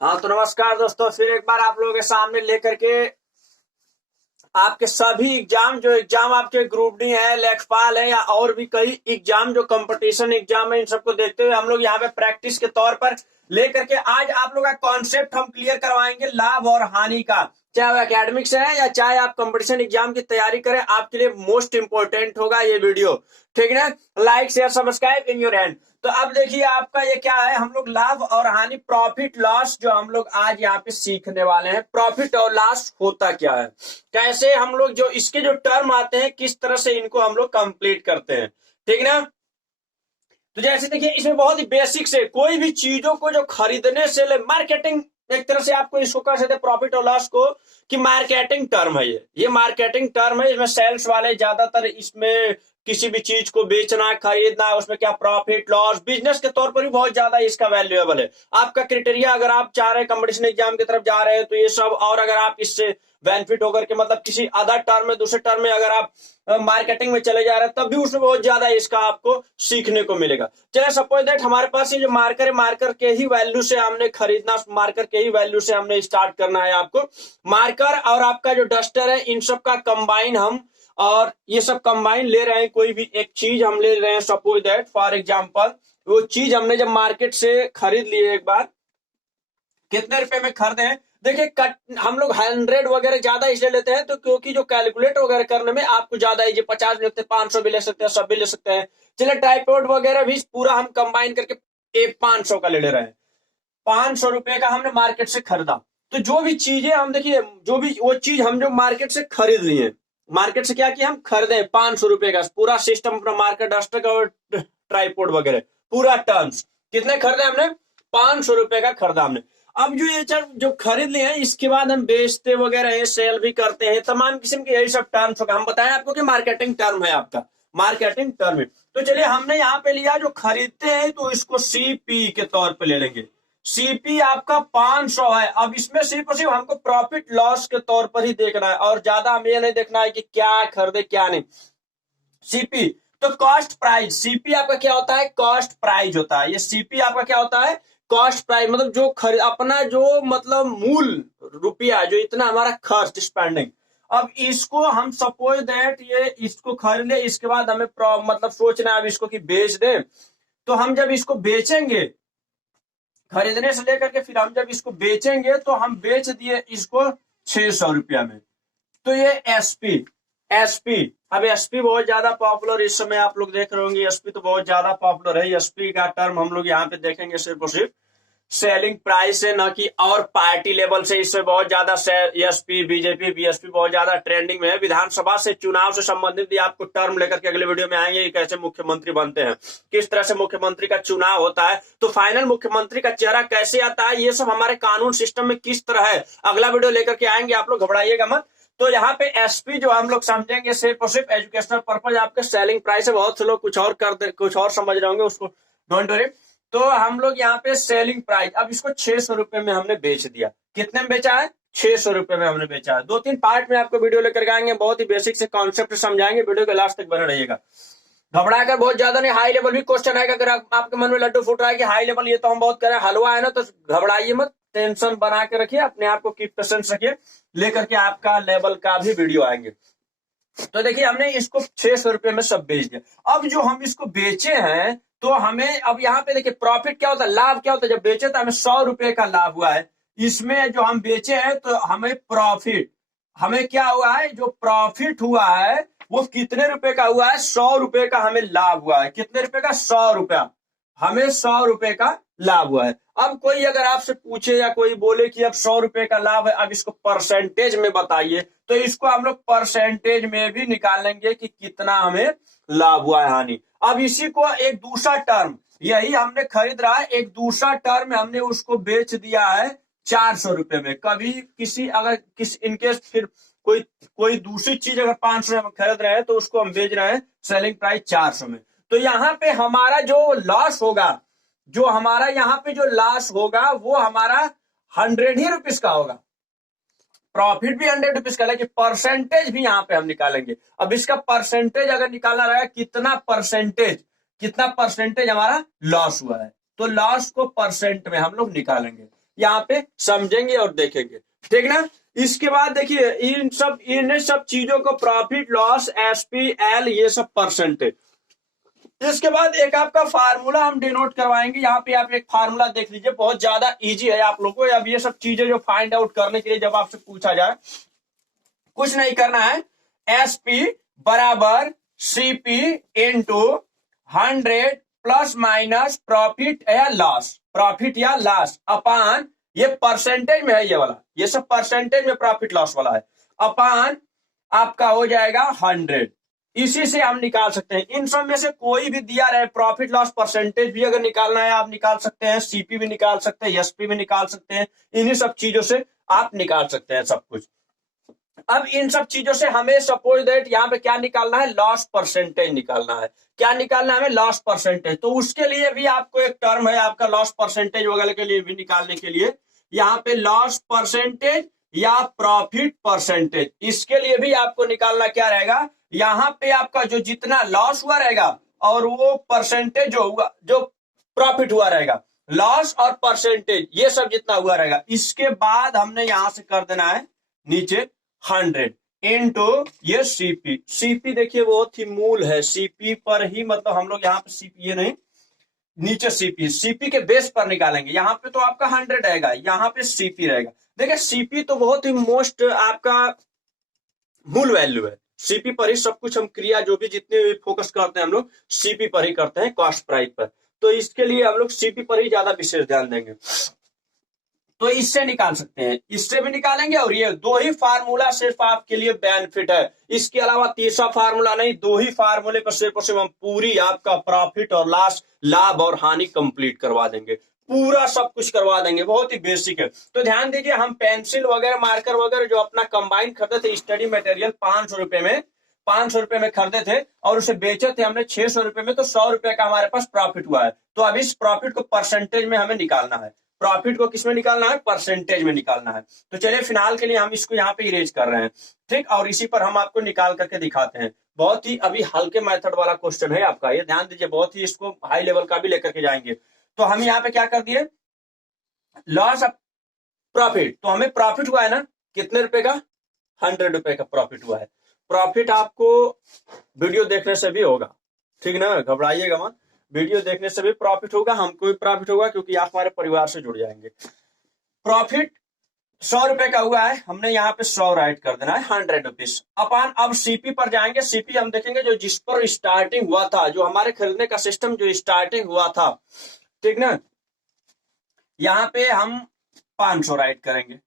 हाँ तो नमस्कार दोस्तों, फिर एक बार आप लोगों के सामने लेकर के आपके सभी एग्जाम जो एग्जाम आपके ग्रुप डी है, लेखपाल है या और भी कई एग्जाम जो कंपटीशन एग्जाम है, इन सबको देखते हुए हम लोग यहाँ पे प्रैक्टिस के तौर पर लेकर के आज आप लोग का कॉन्सेप्ट हम क्लियर करवाएंगे लाभ और हानि का। चाहे वो एकेडमिक्स है या चाहे आप कंपटीशन एग्जाम की तैयारी करें, आपके लिए मोस्ट इंपोर्टेंट होगा ये वीडियो। ठीक है ना। Like share subscribe in your hand. तो अब देखिए आपका ये क्या है, हम लोग लाभ और हानि, प्रॉफिट लॉस, जो हम लोग आज यहाँ पे सीखने वाले हैं। प्रॉफिट और लॉस होता क्या है, कैसे हम लोग जो इसके जो टर्म आते हैं किस तरह से इनको हम लोग कंप्लीट करते हैं। ठीक ना। तो जैसे देखिए इसमें बहुत ही बेसिक से कोई भी चीजों को जो खरीदने से ले मार्केटिंग, एक तरह से आपको इसको कह सकते हैं प्रॉफिट और लॉस को कि मार्केटिंग टर्म है। ये मार्केटिंग टर्म है। इसमें सेल्स वाले ज्यादातर इसमें किसी भी चीज को बेचना खरीदना, उसमें क्या प्रॉफिट लॉस, बिजनेस के तौर पर भी बहुत ज्यादा इसका वैल्यूएबल है। आपका क्राइटेरिया अगर आप चाह रहे हैं कंपटीशन एग्जाम की तरफ जा रहे हैं तो ये सब, और अगर आप इससे बेनिफिट होकर के मतलब किसी अदर टर्म में, दूसरे टर्म में अगर आप मार्केटिंग में चले जा रहे हैं तब भी उसमें बहुत ज्यादा इसका आपको सीखने को मिलेगा। चलिए सपोज दैट हमारे पास ये जो मार्कर है, मार्कर के ही वैल्यू से हमने खरीदना, मार्कर के ही वैल्यू से हमने स्टार्ट करना है आपको। मार्कर और आपका जो डस्टर है, इन सब का कंबाइन हम, और ये सब कंबाइन ले रहे हैं, कोई भी एक चीज हम ले रहे हैं। सपोज दैट फॉर एग्जाम्पल वो चीज हमने जब मार्केट से खरीद लिए, एक बार कितने रुपए में खरीदे हैं। देखिए कट हम लोग 100 वगैरह ज्यादा इसलिए लेते हैं तो क्योंकि जो कैलकुलेट वगैरह करने में आपको ज्यादा इजी, 50 भी लेते हैं, 500 भी ले सकते हैं, 100 भी ले सकते हैं। चलिए ट्राइपॉड वगैरह भी पूरा हम कंबाइन करके 500 का ले रहे हैं। 500 रुपए का हमने मार्केट से खरीदा। तो जो भी चीजें हम, देखिए जो भी वो चीज हम जो मार्केट से खरीद लिए, मार्केट से क्या किया, हम खरीदे 500 रुपए का पूरा सिस्टम, अपना मार्केट डस्टर का और ट्राइपॉड वगैरह पूरा टर्न्स कितने खरीदे हमने, 500 रुपए का खरीदा हमने। अब जो ये जो खरीद लिए हैं इसके बाद हम बेचते वगैरह है, सेल भी करते हैं, तमाम किस्म के यही सब टर्म्स होगा। हम बताएं आपको कि मार्केटिंग टर्म है आपका, मार्केटिंग टर्म है। तो चलिए हमने यहाँ पे लिया जो खरीदते हैं तो इसको सीपी के तौर पे ले लेंगे। सीपी आपका 500 है। अब इसमें सिर्फ और सिर्फ हमको प्रॉफिट लॉस के तौर पर ही देखना है और ज्यादा हमें ये नहीं देखना है कि क्या खरीदे क्या नहीं। सीपी तो कॉस्ट प्राइस, सीपी आपका क्या होता है, कॉस्ट प्राइस होता है। ये सीपी आपका क्या होता है, कॉस्ट प्राइस, मतलब जो अपना जो मतलब मूल रुपया, जो इतना हमारा खर्च स्पेंडिंग। अब इसको हम सपोज दैट ये इसको खरीद ले, इसके बाद हमें मतलब सोचना है अब इसको कि बेच दें। तो हम जब इसको बेचेंगे, खरीदने से लेकर के फिर हम जब इसको बेचेंगे तो हम बेच दिए इसको 600 रुपया में। तो ये एसपी, एसपी अब एसपी बहुत ज्यादा पॉपुलर इस समय आप लोग देख रहे होंगे। एसपी तो बहुत ज्यादा पॉपुलर है। एसपी का टर्म हम लोग यहाँ पे देखेंगे सिर्फ और सिर्फ सेलिंग प्राइस है, न कि और पार्टी लेवल से। इससे बहुत ज्यादा एसपी, बीजेपी, बीएसपी बहुत ज्यादा ट्रेंडिंग में है। विधानसभा से चुनाव से संबंधित आपको टर्म लेकर के अगले वीडियो में आएंगे, कैसे मुख्यमंत्री बनते हैं, किस तरह से मुख्यमंत्री का चुनाव होता है, तो फाइनल मुख्यमंत्री का चेहरा कैसे आता है, ये सब हमारे कानून सिस्टम में किस तरह है, अगला वीडियो लेकर के आएंगे, आप लोग घबराइएगा मत। तो यहाँ पे एसपी जो हम लोग समझेंगे सिर्फ और सिर्फ एजुकेशनल पर्पज, आपके सेलिंग प्राइस है। बहुत से लोग कुछ और कुछ और समझ रहे होंगे, उसको डोंट वरी। तो हम लोग यहाँ पे सेलिंग प्राइस, अब इसको 600 रुपए में हमने बेच दिया। कितने में बेचा है, 600 रुपए में हमने बेचा है। 2-3 पार्ट में आपको वीडियो लेकर आएंगे, बहुत ही बेसिक से कॉन्सेप्ट समझाएंगे, वीडियो के लास्ट तक बने रहिएगा। घबरा कर बहुत ज्यादा नहीं, हाई लेवल भी क्वेश्चन आएगा। अगर आपके मन में लड्डू फूट रहा है कि हाई लेवल ये तो हम बहुत करें, हलवा है ना, तो घबराइए मत, टेंशन बना के रखिए, अपने आप को कीप पेशेंस रखिए, लेकर के आपका लेवल का भी वीडियो आएंगे। तो देखिए हमने इसको 600 रुपए में सब बेच दिया। अब जो हम इसको बेचे हैं तो हमें, अब यहाँ पे देखिए प्रॉफिट क्या होता है, लाभ क्या होता है। जब बेचे तो हमें 100 रुपए का लाभ हुआ है। इसमें जो हम बेचे हैं तो हमें प्रॉफिट, हमें क्या हुआ है, जो प्रॉफिट हुआ है वो कितने रुपए का हुआ है, 100 रुपए का हमें लाभ हुआ है। कितने रुपए का, 100 रुपया, हमें 100 रुपए का लाभ हुआ है। अब कोई अगर आपसे पूछे या कोई बोले कि अब 100 रुपए का लाभ है, अब इसको परसेंटेज में बताइए, तो इसको हम लोग परसेंटेज में भी निकालेंगे कि कितना हमें लाभ हुआ है, हानि। अब इसी को एक दूसरा टर्म, यही हमने खरीद रहा है, एक दूसरा टर्म हमने उसको बेच दिया है 400 रुपए में। कभी किसी अगर इनकेस फिर कोई दूसरी चीज अगर 500 में खरीद रहे हैं तो उसको हम बेच रहे हैं सेलिंग प्राइस 400 में। तो यहाँ पे हमारा जो लॉस होगा, जो हमारा यहाँ पे जो लॉस होगा वो हमारा 100 ही रुपीज का होगा। प्रॉफिट भी 100 रुपीज का, लेकिन परसेंटेज भी यहाँ पे हम निकालेंगे। अब इसका परसेंटेज अगर निकालना रहेगा, कितना परसेंटेज हमारा लॉस हुआ है, तो लॉस को परसेंट में हम लोग निकालेंगे। यहाँ पे समझेंगे और देखेंगे, ठीक ना। इसके बाद देखिए इन सब चीजों को प्रॉफिट लॉस SPL ये सब परसेंटेज। इसके बाद एक आपका फार्मूला हम डिनोट करवाएंगे, यहाँ पे आप एक फार्मूला देख लीजिए, बहुत ज्यादा इजी है आप लोगों को। अब ये सब चीजें जो फाइंड आउट करने के लिए जब आपसे पूछा जाए, कुछ नहीं करना है, SP बराबर CP into 100 plus minus profit या लॉस अपान, ये परसेंटेज में है ये वाला, ये सब परसेंटेज में प्रॉफिट लॉस वाला है, अपान आपका हो जाएगा 100। इसी से हम निकाल सकते हैं, इन सब में से कोई भी दिया रहे, प्रॉफिट लॉस परसेंटेज भी अगर निकालना है आप निकाल सकते हैं, CP भी निकाल सकते हैं, SP भी निकाल सकते हैं, इन्हीं सब चीजों से आप निकाल सकते हैं सब कुछ। अब इन सब चीजों से हमें सपोज दैट यहाँ पे क्या निकालना है, लॉस परसेंटेज निकालना है। क्या निकालना है हमें, लॉस परसेंटेज। तो उसके लिए भी आपको एक टर्म है आपका लॉस परसेंटेज वगैरह के लिए भी निकालने के लिए, यहाँ पे लॉस परसेंटेज या प्रॉफिट परसेंटेज, इसके लिए भी आपको निकालना क्या रहेगा, यहाँ पे आपका जो जितना लॉस हुआ रहेगा और वो परसेंटेज जो हुआ, जो प्रॉफिट हुआ रहेगा, लॉस और परसेंटेज ये सब जितना हुआ रहेगा, इसके बाद हमने यहां से कर देना है नीचे 100 इंटू ये CP देखिए बहुत ही मूल है, CP पर ही, मतलब हम लोग यहाँ पे CP ये नहीं, नीचे CP के बेस पर निकालेंगे। यहाँ पे तो आपका 100 रहेगा, यहाँ पे CP रहेगा। देखिए CP तो बहुत ही मोस्ट आपका मूल वैल्यू है, CP पर ही सब कुछ हम क्रिया जो भी जितने भी फोकस करते हैं हम लोग CP पर ही करते हैं, कॉस्ट प्राइस पर। तो इसके लिए हम लोग CP पर ही ज्यादा विशेष ध्यान देंगे। तो इससे निकाल सकते हैं, इससे भी निकालेंगे, और ये दो ही फार्मूला सिर्फ आपके लिए बेनिफिट है, इसके अलावा तीसरा फार्मूला नहीं, दो ही फार्मूले पर सिर्फ और सिर्फ हम पूरी आपका प्रॉफिट और लॉस, लाभ और हानि कंप्लीट करवा देंगे, पूरा सब कुछ करवा देंगे, बहुत ही बेसिक है। तो ध्यान दीजिए, हम पेंसिल वगैरह मार्कर वगैरह जो अपना कंबाइन खरीदे थे स्टडी मटेरियल 500 रुपए में, 500 रुपए में खरीदे थे और उसे बेचे थे हमने 600 रुपए में, तो 100 रुपए का हमारे पास प्रॉफिट हुआ है। तो अब इस प्रॉफिट को परसेंटेज में हमें निकालना है, प्रॉफिट को किसमें निकालना है, परसेंटेज में निकालना है। तो चलिए फिलहाल के लिए हम इसको यहाँ पे इरेज कर रहे हैं, ठीक, और इसी पर हम आपको निकाल करके दिखाते हैं। बहुत ही अभी हल्के मेथड वाला क्वेश्चन है आपका, ये ध्यान दीजिए, बहुत ही इसको हाई लेवल का भी लेकर के जाएंगे। तो हम यहाँ पे क्या कर दिए, लॉस ऑफ प्रॉफिट, तो हमें प्रॉफिट हुआ है ना कितने रुपए का, 100 रुपए का प्रॉफिट हुआ है। प्रॉफिट आपको वीडियो देखने से भी होगा, ठीक ना, घबराइएगा मत, वीडियो देखने से भी प्रॉफिट होगा, हमको भी प्रॉफिट होगा, क्योंकि आप हमारे परिवार से जुड़ जाएंगे। प्रॉफिट 100 रुपए का हुआ है, हमने यहाँ पे 100 राइट कर देना है, 100 रुपीज अपान। अब CP पर जाएंगे, CP हम देखेंगे जो जिस पर स्टार्टिंग हुआ था, जो हमारे खरीदने का सिस्टम जो स्टार्टिंग हुआ था, ठीक ना, यहाँ पे हम 500 राइट करेंगे।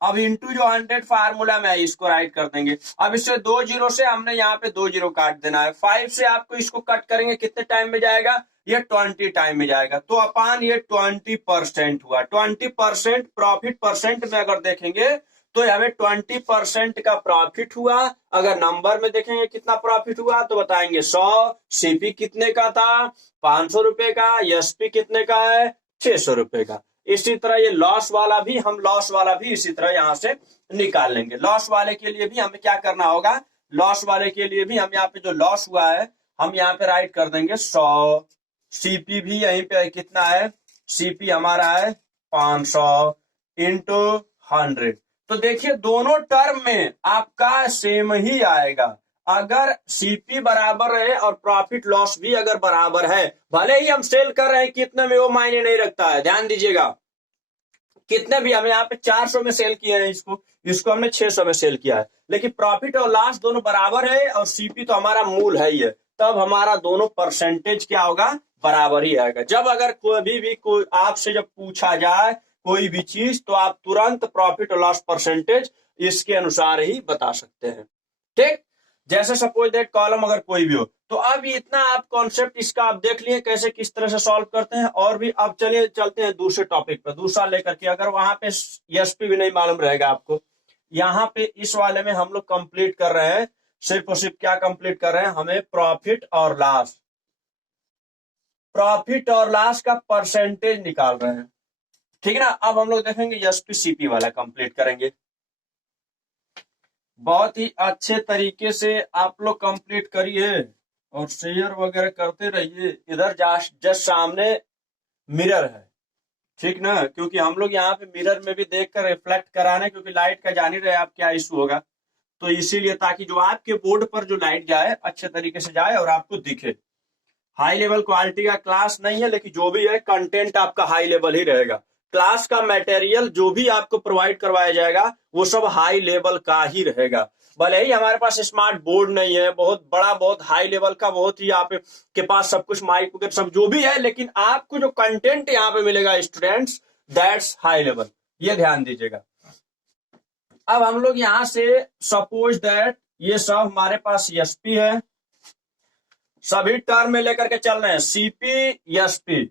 अब इंटू जो 100 फार्मूला में है इसको राइट कर देंगे। अब इससे 2 जीरो से हमने यहाँ पे 2 जीरो काट देना है, 5 से आपको इसको कट करेंगे, कितने टाइम में जाएगा, ये 20 टाइम में जाएगा। तो अपान ये 20% हुआ, 20% प्रॉफिट परसेंट में अगर देखेंगे तो हमें 20% का प्रॉफिट हुआ। अगर नंबर में देखेंगे कितना प्रॉफिट हुआ तो बताएंगे 100, CP कितने का था 500 रुपए का, SP कितने का है 600 रुपए का। इसी तरह ये लॉस वाला भी, हम लॉस वाला भी इसी तरह यहां से निकाल लेंगे। लॉस वाले के लिए भी हमें क्या करना होगा, लॉस वाले के लिए भी हम यहाँ पे जो लॉस हुआ है हम यहाँ पे राइट कर देंगे 100, CP भी यहीं पे कितना है, CP हमारा है 500 इंटू 100। तो देखिए दोनों टर्म में आपका सेम ही आएगा, अगर CP बराबर रहे और प्रॉफिट लॉस भी अगर बराबर है, भले ही हम सेल कर रहे हैं कितने में वो मायने नहीं रखता है, ध्यान दीजिएगा, कितने भी, हमें यहाँ पे 400 में सेल किया है, इसको हमने 600 में सेल किया है, लेकिन प्रॉफिट और लॉस दोनों बराबर है और CP तो हमारा मूल है ही है, तब हमारा दोनों परसेंटेज क्या होगा, बराबर ही आएगा। जब अगर कोई आपसे जब पूछा जाए कोई भी चीज तो आप तुरंत प्रॉफिट और लॉस परसेंटेज इसके अनुसार ही बता सकते हैं, ठीक। जैसे सपोज दैट कॉलम अगर कोई भी हो, तो अब इतना आप कॉन्सेप्ट इसका आप देख लिए कैसे किस तरह से सॉल्व करते हैं। और भी अब चलिए चलते हैं दूसरे टॉपिक पर, दूसरा लेकर के, अगर वहां पे SP भी नहीं मालूम रहेगा आपको, यहाँ पे इस वाले में हम लोग कंप्लीट कर रहे हैं, सिर्फ और सिर्फ क्या कंप्लीट कर रहे हैं, हमें प्रॉफिट और लॉस का परसेंटेज निकाल रहे हैं, ठीक है ना। अब हम लोग देखेंगे SP CP वाला कंप्लीट करेंगे, बहुत ही अच्छे तरीके से आप लोग कंप्लीट करिए और शेयर वगैरह करते रहिए। इधर जस्ट सामने मिरर है, ठीक ना, क्योंकि हम लोग यहाँ पे मिरर में भी देख कर रिफ्लेक्ट कराना है, क्योंकि लाइट का जान ही रहे आप क्या इशू होगा। तो इसीलिए ताकि जो आपके बोर्ड पर जो लाइट जाए अच्छे तरीके से जाए और आपको दिखे। हाई लेवल क्वालिटी का क्लास नहीं है, लेकिन जो भी है कंटेंट आपका हाई लेवल ही रहेगा। क्लास का मटेरियल जो भी आपको प्रोवाइड करवाया जाएगा वो सब हाई लेवल का ही रहेगा। भले ही हमारे पास स्मार्ट बोर्ड नहीं है बहुत बड़ा, बहुत हाई लेवल का, बहुत ही आप के पास सब कुछ माइक वगैरह सब जो भी है, लेकिन आपको जो कंटेंट यहाँ पे मिलेगा स्टूडेंट्स, दैट्स हाई लेवल, ये ध्यान दीजिएगा। अब हम लोग यहां से सपोज दैट ये सब हमारे पास एसपी है, सभी टर्म में लेकर के चल रहे हैं, सीपी एसपी।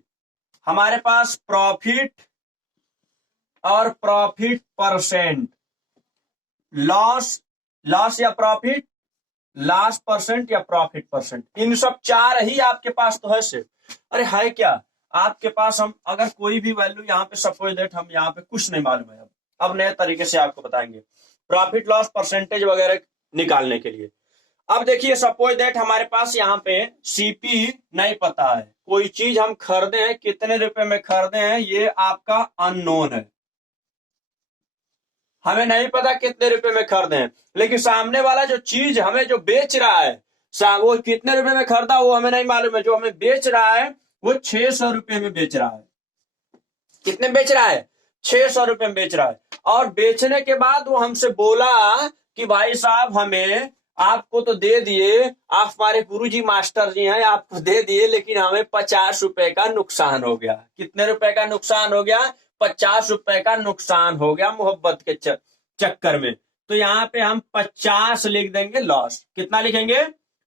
हमारे पास प्रॉफिट और प्रॉफिट परसेंट, लॉस, लॉस या प्रॉफिट, लॉस परसेंट या प्रॉफिट परसेंट, इन सब चार ही आपके पास तो है से। अरे है क्या आपके पास? हम अगर कोई भी वैल्यू यहाँ पे सपोज दैट हम यहाँ पे कुछ नहीं मालूम है, अब नए तरीके से आपको बताएंगे प्रॉफिट लॉस परसेंटेज वगैरह निकालने के लिए। अब देखिए सपोज दैट हमारे पास यहाँ पे सीपी नहीं पता है, कोई चीज हम खरीदे हैं, कितने रुपए में खरीदे हैं ये आपका अननोन है, हमें नहीं पता कितने रुपए में खरीदे हैं, लेकिन सामने वाला जो चीज हमें जो बेच रहा है वो कितने रुपए में खरीदा वो हमें नहीं मालूम है, जो हमें बेच रहा है वो 600 रुपए में बेच रहा है। कितने बेच रहा है? 600 रुपए में बेच रहा है। और बेचने के बाद वो हमसे बोला कि भाई साहब हमें, आपको तो दे दिए, आप हमारे गुरुजी मास्टर जी हैं, आपको दे दिए, लेकिन हमें 50 रुपए का नुकसान हो गया। कितने रुपए का नुकसान हो गया? 50 रुपए का नुकसान हो गया मोहब्बत के चक्कर में। तो यहाँ पे हम 50 लिख देंगे लॉस। कितना लिखेंगे?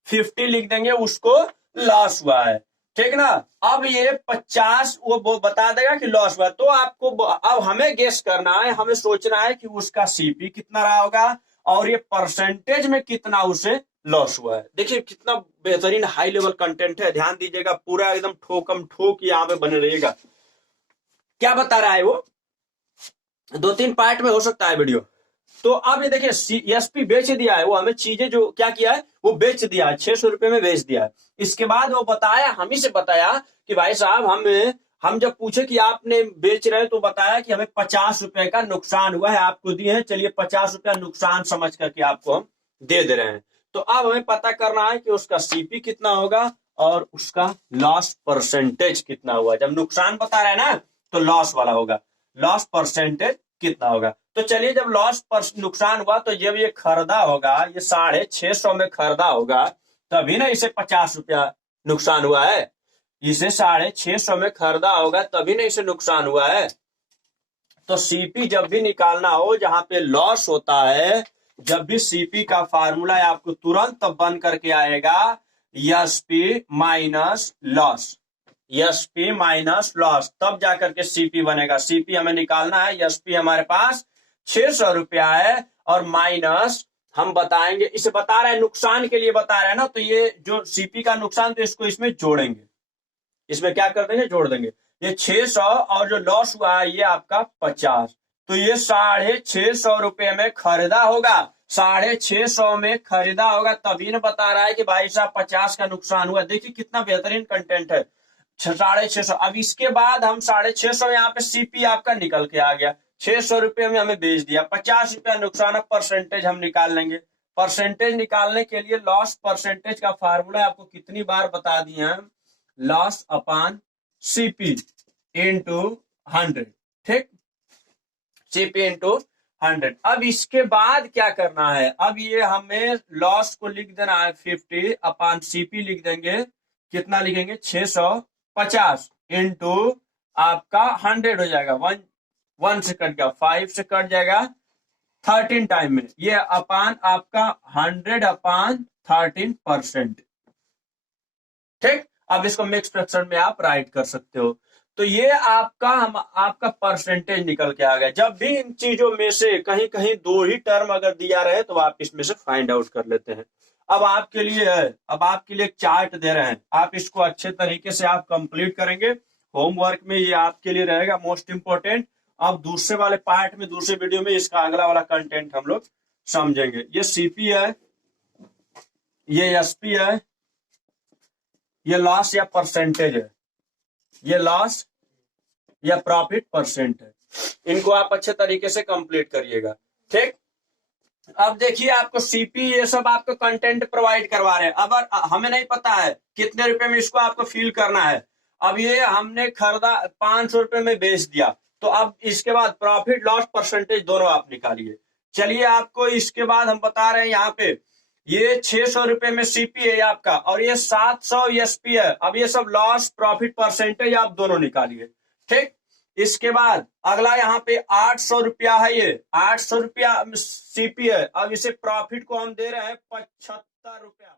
50 लिख देंगे, उसको लॉस हुआ है। ठीक ना। अब ये 50 वो बता देगा कि लॉस हुआ, तो आपको अब हमें गेस करना है, हमें सोचना है कि उसका सीपी कितना रहा होगा और ये परसेंटेज में कितना उसे लॉस हुआ है। देखिए कितना बेहतरीन हाई लेवल कंटेंट है, ध्यान दीजिएगा, पूरा एकदम ठोकम ठोक यहाँ पे बने रहिएगा। क्या बता रहा है वो? 2-3 पार्ट में हो सकता है वीडियो। तो अब ये देखिए एसपी बेच दिया है, वो हमें चीजें जो क्या किया है वो बेच दिया है, 600 रुपए में बेच दिया है। इसके बाद वो बताया, हम ही से बताया कि भाई साहब हम जब पूछे कि आपने बेच रहे तो बताया कि हमें 50 रुपए का नुकसान हुआ है, आपको दिए हैं, चलिए 50 रुपया नुकसान समझ करके आपको हम दे दे रहे हैं। तो अब हमें पता करना है कि उसका सीपी कितना होगा और उसका लॉस परसेंटेज कितना हुआ। जब नुकसान बता रहे हैं ना तो लॉस वाला होगा, लॉस परसेंटेज कितना होगा। तो चलिए जब लॉस पर नुकसान हुआ तो जब ये खरीदा होगा, ये 650 में खरीदा होगा, तभी ना इसे 50 रुपया नुकसान हुआ है। इसे 650 में खरीदा होगा तभी ना इसे नुकसान हुआ है। तो सीपी जब भी निकालना हो जहां पे लॉस होता है, जब भी सीपी का फार्मूला है आपको तुरंत बन करके आएगा SP minus loss, SP minus loss, तब जाकर के सीपी बनेगा। सीपी हमें निकालना है, एसपी हमारे पास 600 रुपया है और माइनस हम बताएंगे, इसे बता रहे हैं नुकसान के लिए बता रहे हैं ना, तो ये जो सीपी का नुकसान तो इसको इसमें जोड़ेंगे, इसमें क्या कर देंगे? जोड़ देंगे। ये 600 और जो लॉस हुआ है ये आपका 50, तो ये 650 रुपए में खरीदा होगा, 650 में खरीदा होगा, तभी ना बता रहा है कि भाई साहब 50 का नुकसान हुआ। देखिए कितना बेहतरीन कंटेंट है। 650, अब इसके बाद हम 650 यहाँ पे सीपी आपका निकल के आ गया, 600 रुपये में हमें बेच दिया, 50 रुपया नुकसान, परसेंटेज हम निकाल लेंगे। परसेंटेज निकालने के लिए लॉस परसेंटेज का फार्मूला आपको कितनी बार बता दिए हम, लॉस अपॉन सीपी इंटू 100, ठीक, सीपी इंटू 100। अब इसके बाद क्या करना है? अब ये हमें लॉस को लिख देना है 50 अपॉन सीपी लिख देंगे, कितना लिखेंगे? 650 इंटू आपका 100 हो जाएगा, 1 से कट गया, 5 से कट जाएगा 13 टाइम में, ये अपान आपका 100 अपान 13%, ठीक। अब इसको मिक्स फ्रैक्शन में आप राइट कर सकते हो। तो ये आपका परसेंटेज निकल के आ गया। जब भी इन चीजों में से कहीं कहीं दो ही टर्म अगर दिया रहे तो आप इसमें से फाइंड आउट कर लेते हैं। अब आपके लिए है, अब आपके लिए एक चार्ट दे रहे हैं, आप इसको अच्छे तरीके से आप कंप्लीट करेंगे। होमवर्क में ये आपके लिए रहेगा मोस्ट इंपोर्टेंट। अब दूसरे वाले पार्ट में, दूसरे वीडियो में इसका अगला वाला कंटेंट हम लोग समझेंगे। ये सीपी है, ये एसपी है, ये लॉस या परसेंटेज है, ये लॉस या प्रॉफिट परसेंट है। इनको आप अच्छे तरीके से कंप्लीट करिएगा। ठीक, अब देखिए आपको सीपी ये सब आपको कंटेंट प्रोवाइड करवा रहे हैं। अब हमें नहीं पता है कितने रुपए में इसको आपको फिल करना है। अब ये हमने खरीदा 500 रुपए में बेच दिया, तो अब इसके बाद प्रॉफिट लॉस परसेंटेज दोनों आप निकालिए। चलिए आपको इसके बाद हम बता रहे हैं यहाँ पे ये 600 रुपए में सीपी है आपका और ये 700 एसपी है। अब ये सब लॉस प्रॉफिट परसेंटेज आप दोनों निकालिए। ठीक, इसके बाद अगला यहाँ पे 800 रुपया है, ये 800 रुपया सीपी है। अब इसे प्रॉफिट को हम दे रहे हैं 75 रुपया।